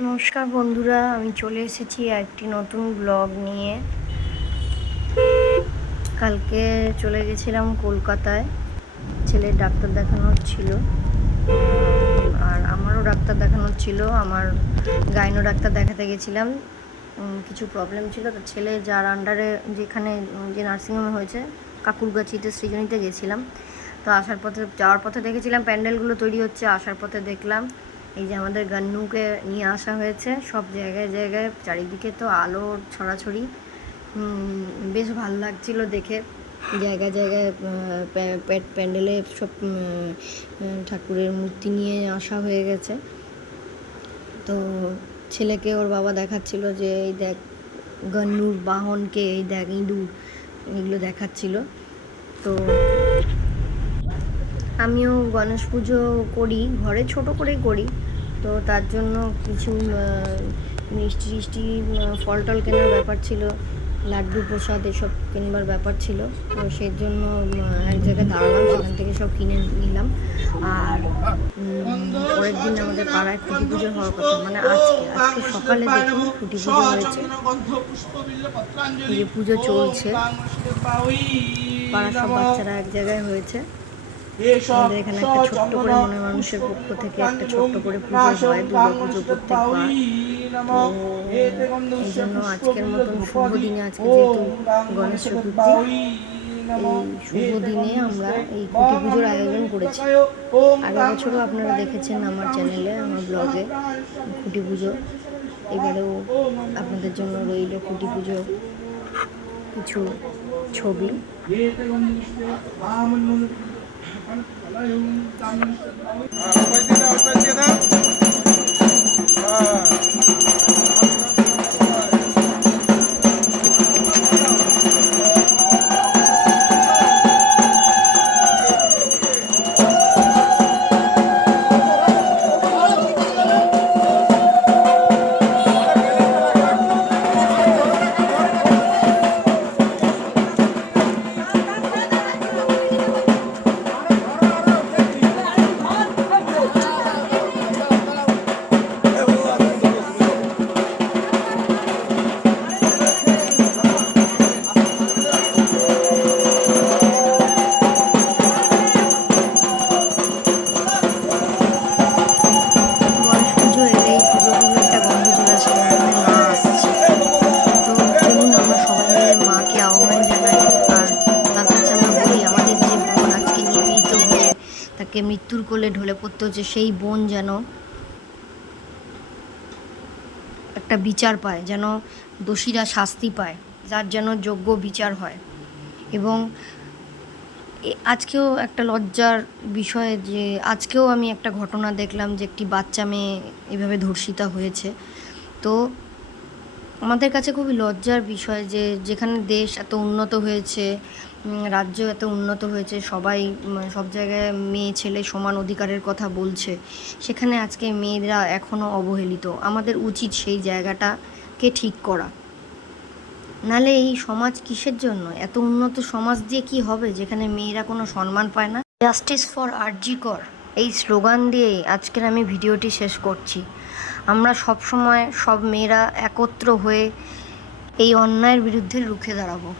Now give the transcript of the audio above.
নমস্কার বন্ধুরা, আমি চলে এসেছি একটি নতুন ব্লগ নিয়ে। কালকে চলে গেছিলাম কলকাতায়, ছেলের ডাক্তার দেখানোর ছিল, আর আমারও ডাক্তার দেখানোর ছিল। আমার গাইনো ডাক্তার দেখাতে গেছিলাম, কিছু প্রবলেম ছিল। তো ছেলে যার আন্ডারে যেখানে যে নার্সিংহোমে হয়েছে কাকুরগাছিতে, সৃজনীতে গেছিলাম। তো যাওয়ার পথে দেখেছিলাম প্যান্ডেলগুলো তৈরি হচ্ছে। আসার পথে দেখলাম এই যে আমাদের গান্নুকে নিয়ে আসা হয়েছে। সব জায়গায় জায়গায় চারিদিকে তো আলোর ছড়াছড়ি, বেশ ভালো লাগছিল দেখে। জায়গায় জায়গায় প্যান্ডেলে সব ঠাকুরের মূর্তি নিয়ে আসা হয়ে গেছে। তো ছেলেকে ওর বাবা দেখাচ্ছিল যে এই দেখ গান্নুর বাহনকে, এই দেখ ইঁদুর, এগুলো দেখাচ্ছিল। তো আমিও গণেশ পুজো করি, ঘরে ছোট করেই করি। তো তার জন্য কিছু মিষ্টি টিষ্টি, ফল টল কেনার ব্যাপার ছিল, লাড্ডু প্রসাদ এসব কিনবার ব্যাপার ছিল। তো সেই জন্য এক জায়গায় দাঁড়ালাম, সেখান থেকে সব কিনে নিলাম। আর পরের দিন আমাদের পাড়ায় খুঁটি পুজো হওয়ার কথা, মানে আজকে সকালে দেখুন খুঁটি পুজো হয়েছে, এই যে পুজো চলছে। পাড়ার সব বাচ্চারা এক জায়গায় হয়েছে। আমাদের এখানে একটা ছোট্ট করে মনের মানুষের পক্ষ থেকে একটা ছোট্ট করে পুজো হয়, দুর্গা পুজো প্রত্যেকবার। তো এই জন্য আজকের মতন শুভ দিনে, আজকে যেহেতু গণেশ চতুর্থী, এই শুভ দিনে আমরা এই খুঁটি পুজোর আয়োজন করেছি। আগের বছরও আপনারা দেখেছেন আমার চ্যানেলে, আমার ব্লগে খুঁটি পুজো। এবারেও আপনাদের জন্য রইল খুঁটি পুজো কিছু ছবি। তাকে মৃত্যুর কোলে ঢলে পড়তে হচ্ছে, সেই বোন যেন একটা বিচার পায়, যেন দোষীরা শাস্তি পায়, যার যেন যোগ্য বিচার হয়। এবং আজকেও একটা লজ্জার বিষয় যে আজকেও আমি একটা ঘটনা দেখলাম যে একটি বাচ্চা মেয়ে এভাবে ধর্ষিতা হয়েছে। তো আমাদের কাছে খুবই লজ্জার বিষয় যে যেখানে দেশ এত উন্নত হয়েছে, রাজ্য এত উন্নত হয়েছে, সবাই সব জায়গায় মেয়ে ছেলে সমান অধিকারের কথা বলছে, সেখানে আজকে মেয়েরা এখনও অবহেলিত। আমাদের উচিত সেই জায়গাটাকে ঠিক করা, নালে এই সমাজ কিসের জন্য? এত উন্নত সমাজ দিয়ে কি হবে যেখানে মেয়েরা কোনো সম্মান পায় না? জাস্টিস ফর আরজি কর, এই স্লোগান দিয়েই আজকের আমি ভিডিওটি শেষ করছি। আমরা সব সময় সব মেয়েরা একত্র হয়ে এই অন্যায়ের বিরুদ্ধে রুখে দাঁড়াবো।